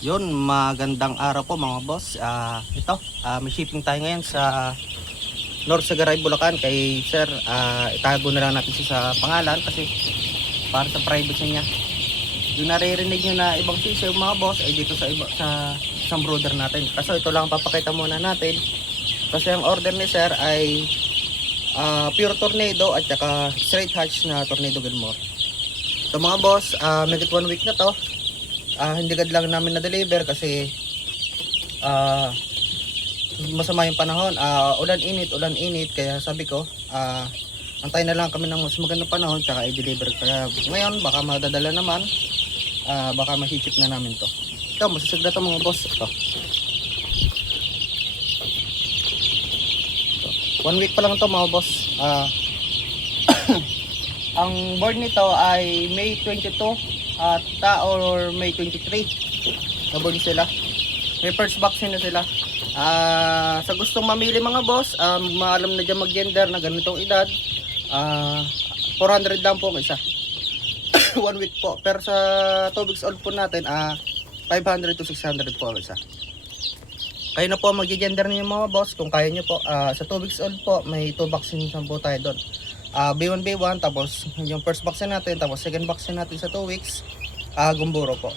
Yun, magandang araw po mga boss. May shipping tayo ngayon sa North Sagaray, Bulacan kay Sir. Itago na lang natin siya sa pangalan kasi para sa privacy niya. Yung naririnig nyo na ibang sisiyo mga boss ay dito sa isang brother natin. Kaso ito lang papakita muna natin kasi ang order ni Sir ay pure tornado at saka straight hatch na tornado Gilmore. Ito mga boss, may 1 week na to. Hindi agad lang namin na-deliver kasi masama yung panahon. Ulan init, kaya sabi ko antay na lang kami ng mas magandang panahon tsaka i-deliver. Kaya ngayon baka madadala naman, baka mahihip na namin to. Ito, masasagda to mga boss. Ito. 1 week pa lang to mga boss. Ang board nito ay May 22 or May 23 nabon sila. May first vaccine na sila. Sa gustong mamili mga boss, maalam na dyan mag gender na ganitong edad, 400 lang po ang isa. 1 week po, pero sa 2 weeks old po natin 500 to 600 po ang isa. Kayo na po mag gender niyo mga boss kung kaya nyo po. Sa 2 weeks old po may 2 vaccine po tayo doon. B1 B1, tapos yung first vaccine natin, tapos second vaccine natin sa 2 weeks. Gumburo po.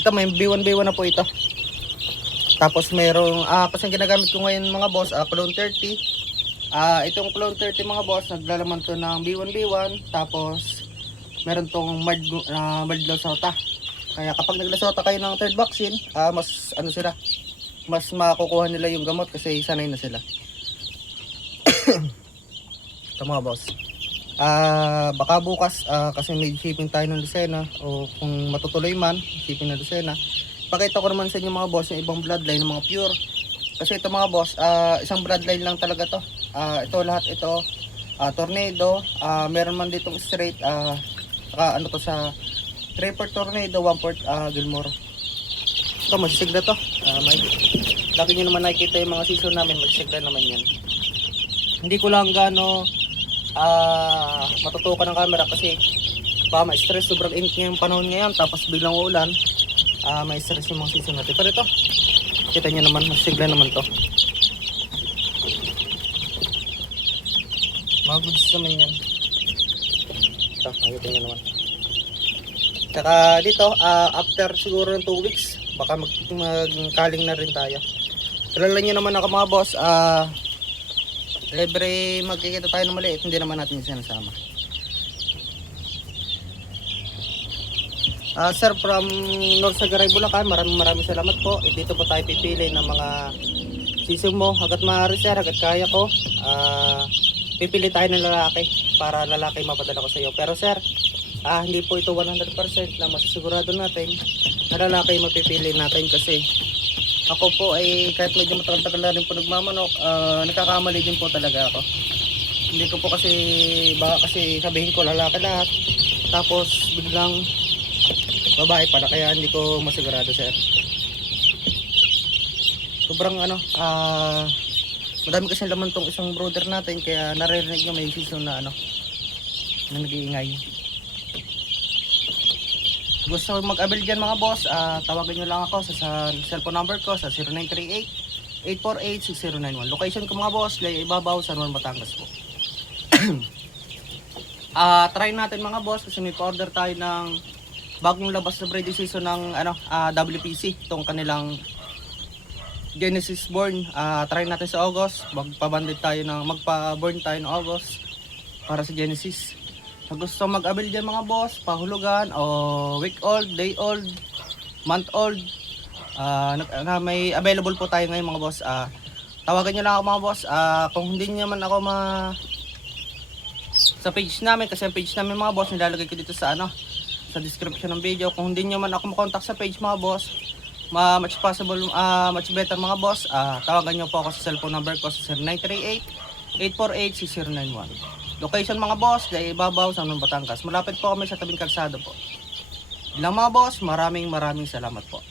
Ito may B1 B1 na po ito. Tapos merong kasi ginagamit ko ngayon mga boss, clone 30. Itong clone 30 mga boss, naglalaman to ng B1 B1, tapos meron tong mild lasota. Kaya kapag naglasota kayo ng third vaccine, mas mas makukuha nila yung gamot kasi sanay na sila. Ito mga boss. Baka bukas kasi may shipping tayo ng Lucena, o kung matutuloy man shipping ng Lucena, pakita ko naman sa inyo mga boss yung ibang bloodline ng mga pure. Kasi ito mga boss, isang bloodline lang talaga to. Ito lahat ito tornado, meron man ditong straight, ano to sa 3/4 tornado, 1/4 Gilmore. Ito masisigla to. Laki nyo naman nakikita yung mga season namin, masisigla naman yan. Hindi ko lang gaano matutukan ng camera kasi baka ma-stress, sobrang init ngayong panahon ngayon, tapos biglang uulan, ma-stress yung mga season natin. Pero ito, kita nyo naman, masigla naman to. Mga goods naman yan. Ito, makikita nyo naman. Saka dito, after siguro ng 2 weeks, baka magkaling na rin tayo. Kilala nyo naman ako mga boss, libre magkikita tayo ng maliit, hindi naman natin sinasama. Sir, from North Sagaray, Bulacan, maraming salamat po. Dito po tayo pipili ng mga sisiw mo. Hanggat maaari sir, hanggat kaya ko, pipili tayo ng lalaki para lalaki mapadala ko sa iyo. Pero sir, hindi po ito 100% na masisigurado natin na lalaki mapipili natin kasi ako po ay kahit medyo matagal-tagal na rin po nagmamanok, nagkakamali din po talaga ako. Hindi ko po kasi, baka kasi sabihin ko lalaki lahat, tapos biglang babae pala, kaya hindi ko masigurado sir. Sobrang madami kasi laman tong isang brother natin, kaya naririnig nyo may season na na nag-iingay. Gusto mag-avail dyan mga boss, tawagan nyo lang ako sa cellphone number ko sa 0938-848-6091. Location ko mga boss, Lay Ibabaw, San Juan, Batangas po. Try natin mga boss kasi may pa-order tayo ng bagong labas na breeding season ng WPC, itong kanilang Genesis born. Try natin sa August, magpa-born tayo ng August para sa Genesis. Sa gusto mag-avail dyan mga boss, pahulugan o week old, day old, month old, may available po tayo ngayon mga boss. Tawagan nyo lang ako mga boss. Kung hindi nyo man ako sa page namin, kasi ang page namin mga boss nilalagay ko dito sa sa description ng video. Kung hindi nyo man ako makontak sa page mga boss, much better mga boss, tawagan nyo po ako sa cellphone number ko sa 0938-848-6091. Location mga boss, Lay Ibabaw, San Juan, Batangas. Malapit po kami sa tabing kalsada po. Ilang mga boss, maraming salamat po.